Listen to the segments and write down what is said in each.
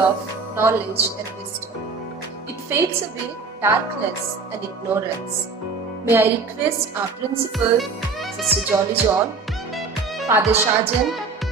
Of knowledge and wisdom. It fades away darkness and ignorance. May I request our principal, Sister Jolly John, Father Shajan,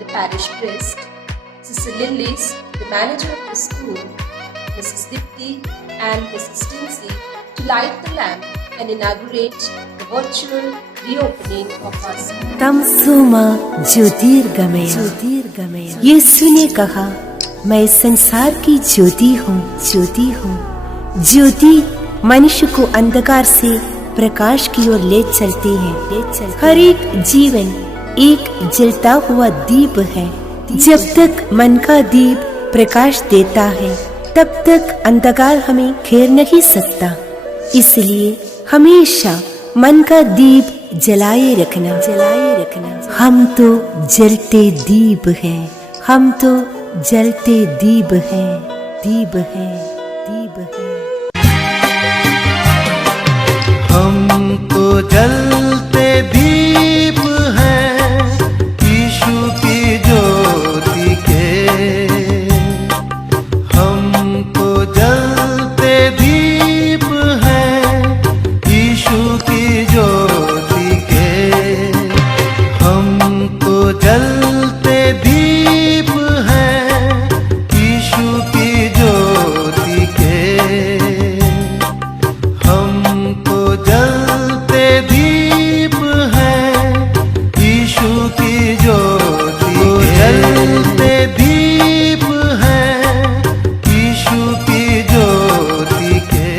the parish priest, Sister Lillis, the manager of the school, Mrs. Dipti and Mrs. Tinsey to light the lamp and inaugurate the virtual reopening of our school. तमसोमा ज्योतिर्गमय, यीशु ने कहा, मैं संसार की ज्योति हूँ, ज्योति हूँ। ज्योति मनुष्य को अंधकार से प्रकाश की ओर ले चलती है। हर एक जीवन एक जलता हुआ दीप है। जब तक मन का दीप प्रकाश देता है, तब तक अंधकार हमें घेर नहीं सकता। इसलिए हमेशा मन का दीप जलाए रखना, जलाए रखना। हम तो जलते दीप हैं, हम तो जलते दीप हैं, दीप हैं, दीप हैं। हम तो जलते दीप हैं यीशु की ज्योति के। हम तो जलते दीप हैं यीशु की ज्योति के। हम तो जलते दीप हैं यीशु की ज्योति के। हम तो जलते दीप हैं यीशु की ज्योति के। जलते दीप हैं यीशु की ज्योति के।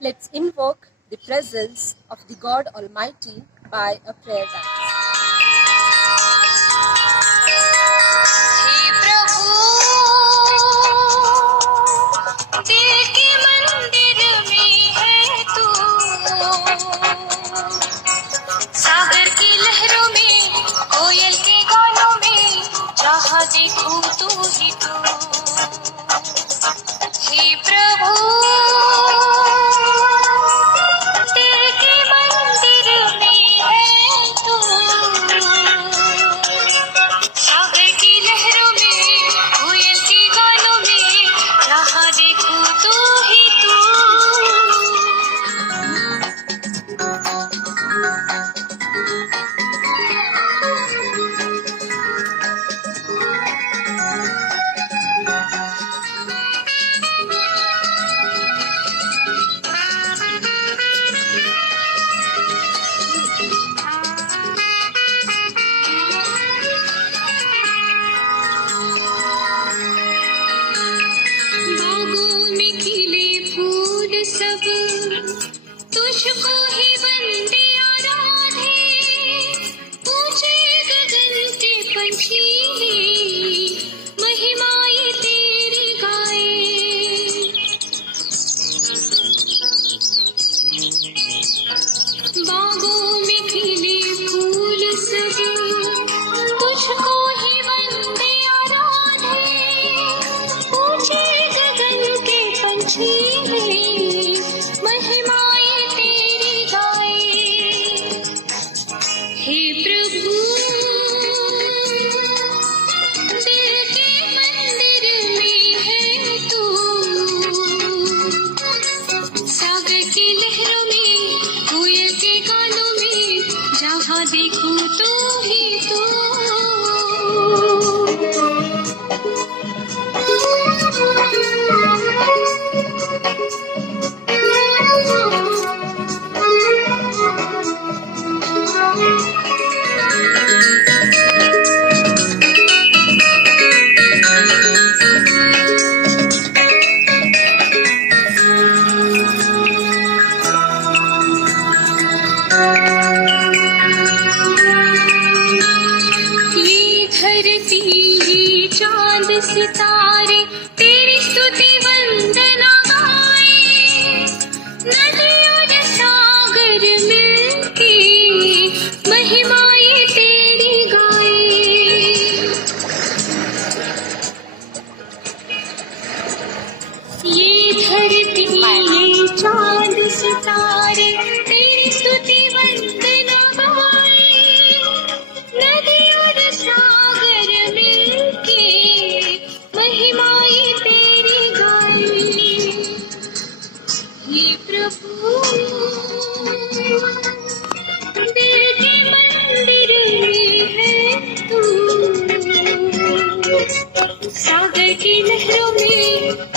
Let's invoke the presence of the God Almighty by a prayer dance. हे प्रभु, दिल के मंदिर में है तू। सागर की लहरों में, कोयल के गानों में, जहाँ देखूं तू ही तू। हे प्रभु, दिल के मंदिर में है तू। सागर की लहरों में, कोयल के गानों में, जहाँ देखूं तू ही तू। बागों में खिले फूल सब तुझको ही वंदे आराधे। ऊंचे गगन के पंछी महिमाएं तेरी गाए। बागों में खिले फूल सब तुझको ही वंदे आराधे। ऊंचे गगन के पंछी महिमाएं तेरी गाए। हे प्रभु, दिल के मंदिर में है तू। सितारे तेरी स्तुति वंदना गाए, नदी और सागर मिलके महिमाएं तेरी गाए। ये धरती ये चांद सितारे तेरी स्तुति वंदना गाए, नदी और सागर मिलके महिमाएं तेरी गाए। हे प्रभु दिल के मंदिर में है तू, सागर की लहरों में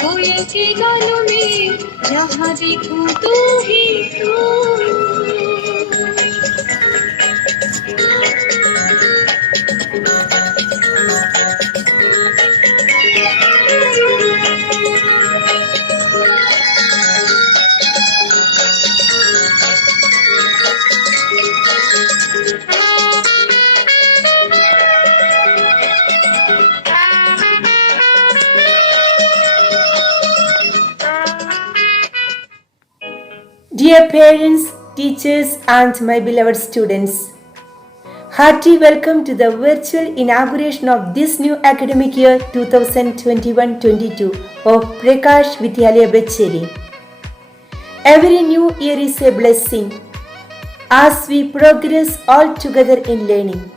कोयल के गानों में जहाँ देखूं तू ही तू। Dear parents, teachers, and my beloved students, hearty welcome to the virtual inauguration of this new academic year 2021-22 of Prakash Vidyalaya Becheri. Every new year is a blessing as we progress all together in learning.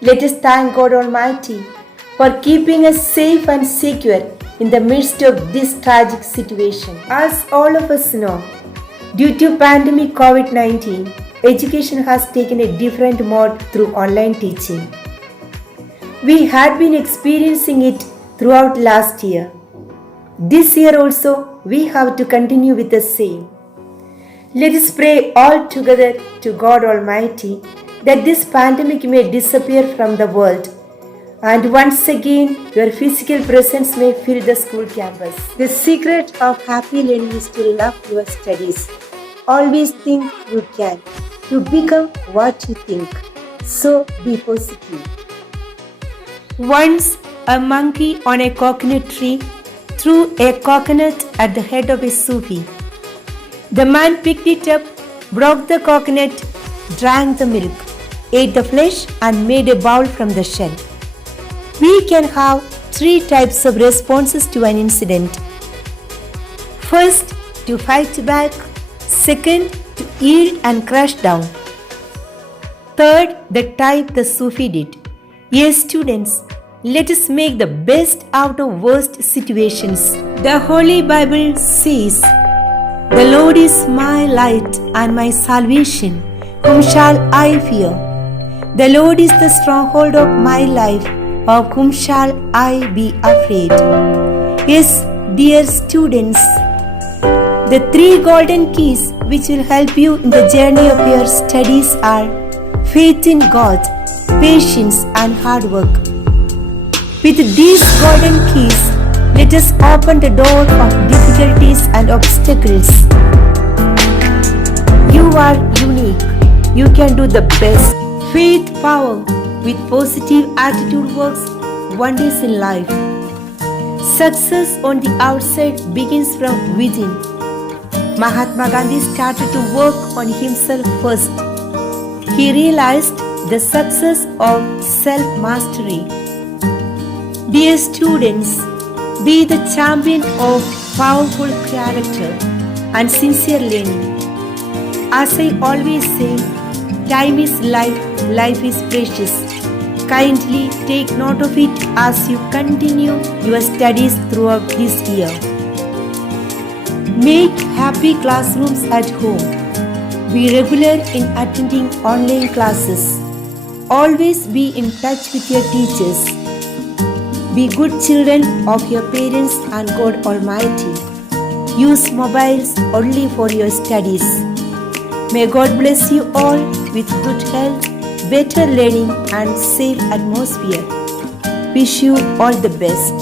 Let us thank God Almighty for keeping us safe and secure in the midst of this tragic situation. As all of us know, due to pandemic COVID-19, education has taken a different mode through online teaching. We had been experiencing it throughout last year. This year also, we have to continue with the same. Let us pray all together to God Almighty that this pandemic may disappear from the world and once again your physical presence may fill the school campus. The secret of happy learning is to love your studies. Always think you can, to become what you think. So be positive. Once a monkey on a coconut tree threw a coconut at the head of a Sufi. The man picked it up, broke the coconut, drank the milk, ate the flesh and made a bowl from the shell. We can have three types of responses to an incident. First, to fight back. Second, to yield and crush down. Third, the type the Sufi did. Yes, students, let us make the best out of worst situations. The Holy Bible says, "The Lord is my light and my salvation. Whom shall I fear? The Lord is the stronghold of my life. Of whom shall I be afraid?" Yes, dear students, the three golden keys which will help you in the journey of your studies are faith in God, patience and hard work. With these golden keys, let us open the door of difficulties and obstacles. You are unique. You can do the best. Faith power with positive attitude works wonders in life. Success on the outside begins from within. Mahatma Gandhi started to work on himself first. He realized the success of self-mastery. Dear students, be the champion of powerful character and sincere learning. As I always say, time is life, life is precious. Kindly take note of it as you continue your studies throughout this year. Make happy classrooms at home. Be regular in attending online classes. Always be in touch with your teachers. Be good children of your parents and God Almighty. Use mobiles only for your studies. May God bless you all with good health, better learning and safe atmosphere. Wish you all the best.